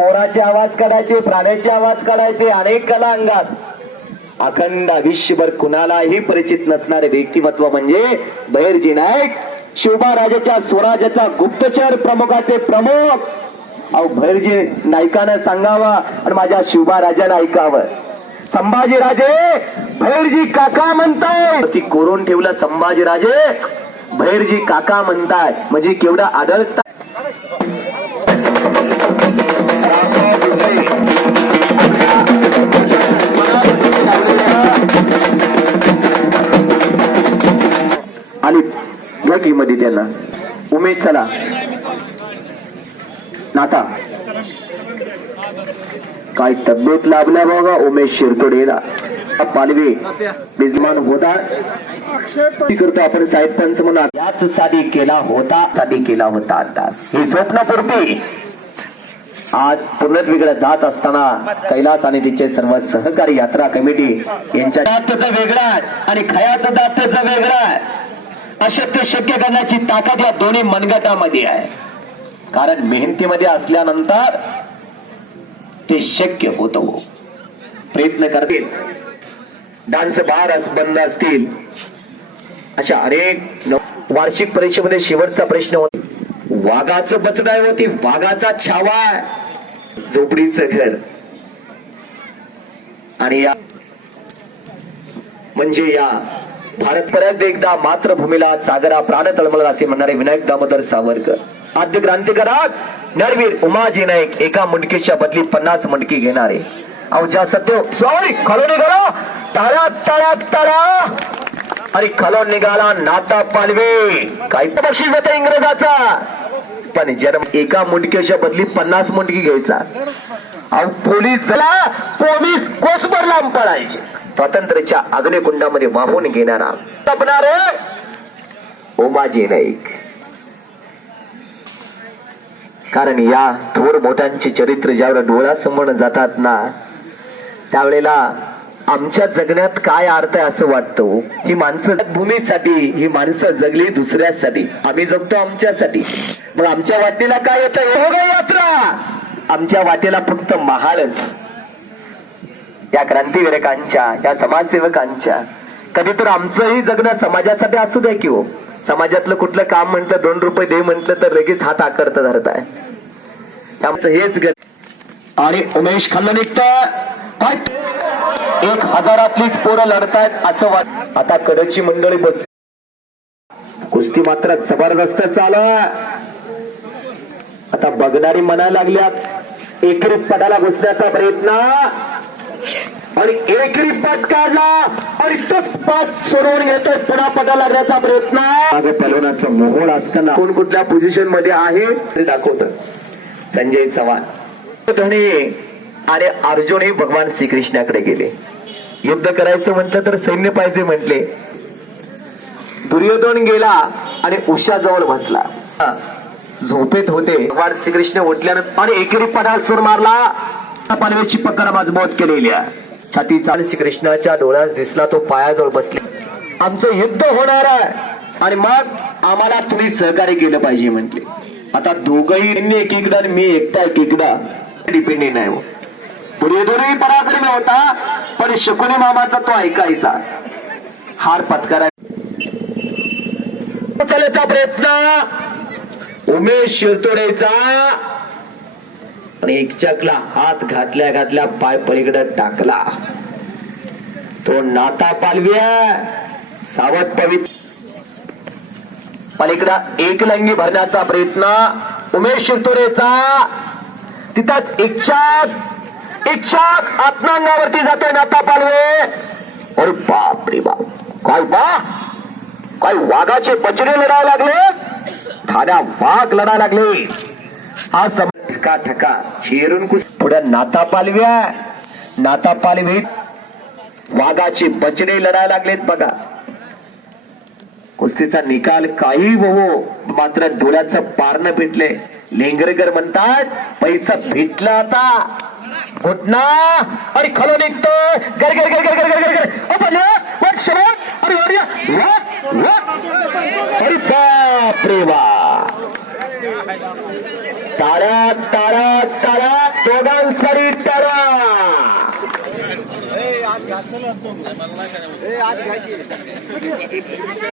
मोराचे आवाज काढायचे प्राण्याचे आवाज काढायचे अनेक कला अंगात. अखंड आयुष्यभर कुणालाही परिचित नसणारे व्यक्तिमत्व म्हणजे बहिरजी नाईक. शिवबाराजाच्या स्वराज्याचा गुप्तचर प्रमुखाचे प्रमुख. अहो भैरजी नायकानं सांगावं आणि माझ्या शिवबाराजानं ऐकावं. संभाजी राजे भैरजी काका म्हणताय ती कोरून ठेवलं संभाजी राजे भैरजी काका म्हणताय म्हणजे केवढा आदळ घ्या की मध्ये त्यांना. उमेश चला. नाता. काय तब्येत लाभल्या बघा उमेश शिरतोडेला. पालवे बिजमान होदार. करतो आपण साहेब पंच म्हणून. याच साधी केला होता साधी केला होता अंदाज ही स्वप्नपूर्ती. आज पूर्णच वेगळं जात असताना कैलास आणि तिचे सर्व सहकारी यात्रा कमिटी यांच्या दात्याचा वेगळा आणि खयाचा दात्याचा वेगळा आहे. अशक्य शक्य करण्याची ताकद या दोन्ही मनगटामध्ये आहे. कारण मेहनतीमध्ये असल्यानंतर ते शक्य होत हो. प्रयत्न करतील. डान्स बार बंद असतील. अशा अनेक वार्षिक परीक्षेमध्ये शेवटचा प्रश्न होता. वाघाचं बचडाय होती वाघाचा छावा. झोपडीचं घर. आणि या म्हणजे या भारत परत एकदा मातृभूमीला सागरा प्राण तळमळ असे म्हणणारे विनायक दामोदर सावरकर. आद्य क्रांतिकारात नरवीर उमाजी नाईक एका मुंडकीच्या बदली पन्नास मुंडकी घेणारे. अवजा सत्य सॉरी खालून निघाला. तारा तारा तारा अरे खालून निघाला नाता पालवे. काही तर बक्षीस होतं इंग्रजाचा. पण जन्म एका मुंडकेच्या बदली पन्नास मुंडकी घ्यायचा. अहो पोलीस झाला पोलीस कोसभर लांब पडायचे स्वातंत्र्याच्या अग्निकुंडामध्ये वाहून घेणारा. लपणारे ओमाजी नाईक. कारण या थोर मोठ्यांचे चरित्र ज्यावेळेला डोळ्यासमोर जातात ना त्यावेळेला आमच्या जगण्यात काय अर्थ आहे असं वाटतं हो. ही माणसं भूमीसाठी ही माणसं जगली दुसऱ्यासाठी. आम्ही जगतो आमच्यासाठी. मग आमच्या वाटेला काय येतं हो? यात्रा! आमच्या वाटेला फक्त महालच. या क्रांतिवीरकांच्या या समाजसेवकांच्या. कधी तर आमचंही जगणं समाजासाठी असू द्या की हो. समाजातलं कुठलं काम म्हटलं दोन रुपये दे म्हटलं तर लगेच हात आकर्त धरताय. आमचं हेच ग आणि उमेश खल्ल निघत काय एक हजारातलीच पोरं लढतायत असं वाट आता कडची मंडळी बस कुस्ती मात्र जबरदस्त चालू आता बघणारी मना लागल्यात. एकरी पदाला घुसण्याचा प्रयत्न. आणि एकरी पट काढला आणि तोच पट सोडवून घेतोय. पुन्हा पटा लागण्याचा प्रयत्न. मागे पलवनाचा मोहोळ असताना कोण कुठल्या पोझिशनमध्ये आहे? ते दाखवत. संजय चव्हाण. धणे आणि अर्जुनही भगवान श्रीकृष्णाकडे गेले. युद्ध करायचं म्हटलं तर सैन्य पाहिजे म्हटले. दुर्योधन गेला आणि उषा जवळ बसला. झोपेत होते. भगवान श्रीकृष्ण उठल्यानंतर आणि एकेरी पदात सूर मारला. पालवेची पकड मजबूत केलेली आहे. छातीचा आणि श्रीकृष्णाच्या डोळ्यात दिसला तो पायाजवळ बसले. आमचं युद्ध होणार आहे. आणि मग आम्हाला तुम्ही सहकार्य केलं पाहिजे म्हटले. आता दोघही यांनी एकीकडा आणि मी एकटा एकीकडा डिपेंडेंट आहे हो. दुर्योधनही पराक्रमी होता पण शकुनी मामाचा तो ऐकायचा. हार पत्करायचा प्रयत्न. उमेश शिरतोडेचा. आणि एक चकला हात घातल्या घातल्या पाय पलीकडे टाकला. तो नाता पालव्या सावध पवित्र. पलीकडा एक लंगी भरण्याचा प्रयत्न. उमेश शिरतोरेचा. तिथंच इच्छाक इच्छाक आत्मांगावरती जातोय नाता पालवे. अरे बाप रे बाप. काय वा काय वाघाचे पचरे लढायला लागले? ठाण्या वाघ लढायला लागले. हा थका ठका ठका शेरून कुस पुढे नाता पालव्या. नाता पालवीत. वाघाचे बचडे लढायला लागलेत बघा. कुस्तीचा निकाल काही हो मात्र डोळ्याचं पारणं पेटले. लेंगरेकर म्हणतात पैसा भेटला आता. घुटना. अरे खलो निघतो. गर गर गर गर गर गर गर गर. ओ बले अरे वा अरे बाप रे तारा तारा टाळ्या दोघांतरी टाळा आज घ्यायची